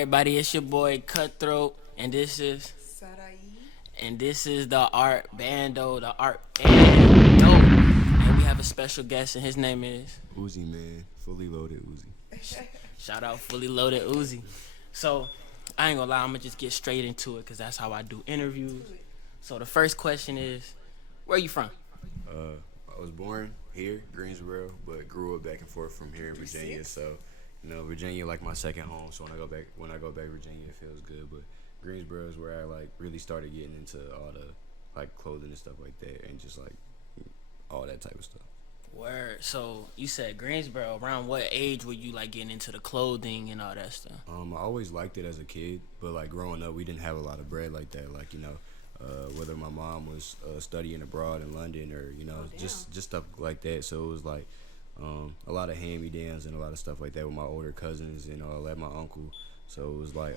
everybody? It's your boy Cutthroat, and Sarai. this is the Art Bando, the Art Bando, and we have a special guest, and his name is Uzi, man. Fully loaded Uzi. shout out Fully Loaded Uzi. So I ain't gonna lie, I'm gonna just get straight into it because that's how I do interviews. So the first question is, where you from? I was born here, Greensboro, but grew up back and forth from here in Virginia. So, Virginia like my second home. So when I go back Virginia, it feels good. But Greensboro is where I like really started getting into all the like clothing and stuff like that, and just like all that type of stuff. Where? So you said Greensboro. Around what age were you like getting into the clothing and all that stuff? I always liked it as a kid, but like growing up, we didn't have a lot of bread like that. Like whether my mom was studying abroad in London or just stuff like that. So it was like a lot of hand-me-downs and a lot of stuff like that with my older cousins and all that, my uncle. So it was like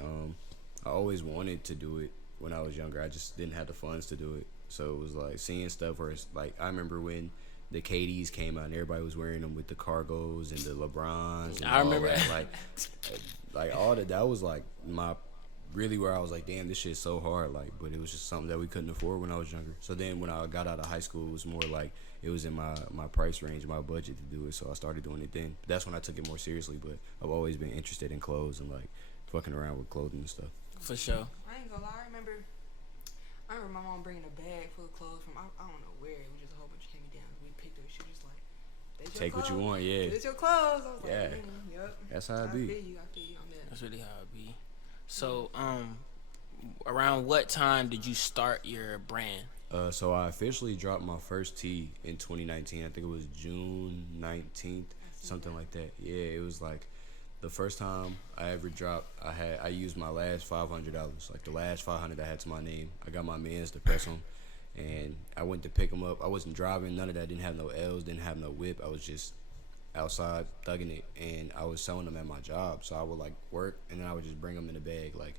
I always wanted to do it when I was younger. I just didn't have the funds to do it. So it was like seeing stuff where it's like I remember when the KDs came out and everybody was wearing them with the cargos and the LeBrons and I all remember that. Like all that was like my really where I was like, damn, this shit's so hard. Like, but it was just something that we couldn't afford when I was younger. So then when I got out of high school, it was more like it was in my price range, my budget to do it. So I started doing it then. That's when I took it more seriously. But I've always been interested in clothes and like fucking around with clothing and stuff. For sure. I ain't gonna lie. I remember my mom bringing a bag full of clothes from I don't know where. It was just a whole bunch of hand-me-downs. We picked up. She was just like, "That's your Take what you clothes. want, yeah. It's your clothes." I was Yeah. like, "Yep." That's how it I be. feel you on that. That's really how it be. So around what time did you start your brand? So I officially dropped my first tee in 2019. I think it was June 19th, something like that. Yeah, it was like the first time I ever dropped. I used my last $500, like the last 500 I had to my name. I got my mans to press them, and I went to pick them up. I wasn't driving, none of that. Didn't have no L's, didn't have no whip. I was just outside thugging it, and I was selling them at my job. So I would like work, and then I would just bring them in the bag, like,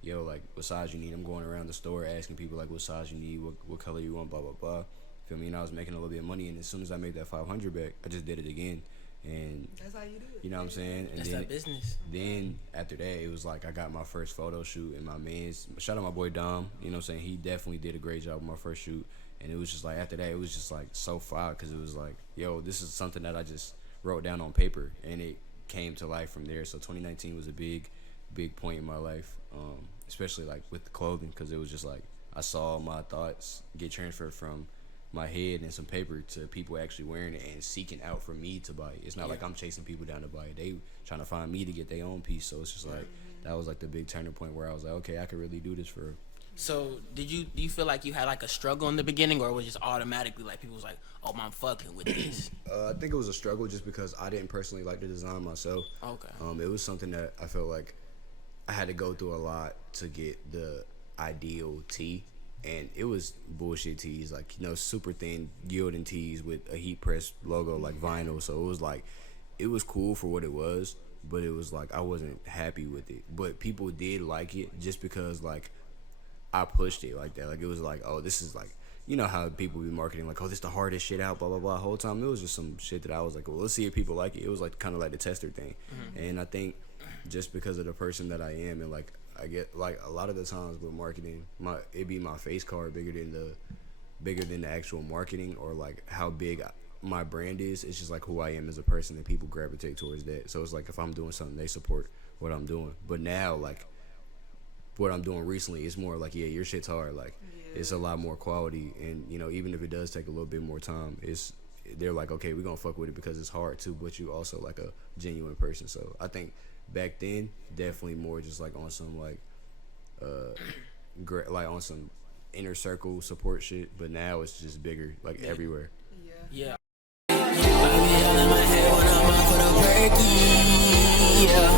yo, like what size you need. I'm going around the store asking people like what size you need, what color you want, blah blah blah. Feel me? And I was making a little bit of money, and as soon as I made that 500 back, I just did it again, and That's how you do it. you know what I'm saying. And That's that business. then after that, it was like I got my first photo shoot, and my man's shout out my boy Dom. You know what I'm saying? He definitely did a great job with my first shoot, and it was just like after that, it was just like so fire because it was like, yo, this is something that I just wrote down on paper, and it came to life from there. So 2019 was a big point in my life, especially like with the clothing, because it was just like I saw my thoughts get transferred from my head and some paper to people actually wearing it and seeking out for me to buy it. It's not like I'm chasing people down to buy it. They trying to find me to get their own piece. So it's just like that was like the big turning point where I was like, okay, I could really do this for. So do you feel like you had like a struggle in the beginning, or it was just automatically like people was like, oh, I'm fucking with this? I think it was a struggle just because I didn't personally like the design myself. Okay. It was something that I felt like I had to go through a lot to get the ideal tee, and it was bullshit tees, like super thin Gildan tees with a heat press logo like vinyl. So it was like it was cool for what it was, but it was like I wasn't happy with it. But people did like it just because like I pushed it like that. Like it was like, oh, this is like, you know how people be marketing like, oh, this the hardest shit out, blah blah blah. The whole time it was just some shit that I was like, well, let's see if people like it. It was like kind of like the tester thing, and I think just because of the person that I am, and like I get like a lot of the times with marketing, it be my face card bigger than the actual marketing, or like how big my brand is. It's just like who I am as a person, and people gravitate towards that. So it's like if I'm doing something, they support what I'm doing. But now like what I'm doing recently is more like, yeah, your shit's hard. Like it's a lot more quality, and even if it does take a little bit more time, they're like, okay, we're gonna fuck with it because it's hard too, but you also like a genuine person. So I think back then definitely more just like on some like like on some inner circle support shit, but now it's just bigger, like everywhere. Yeah.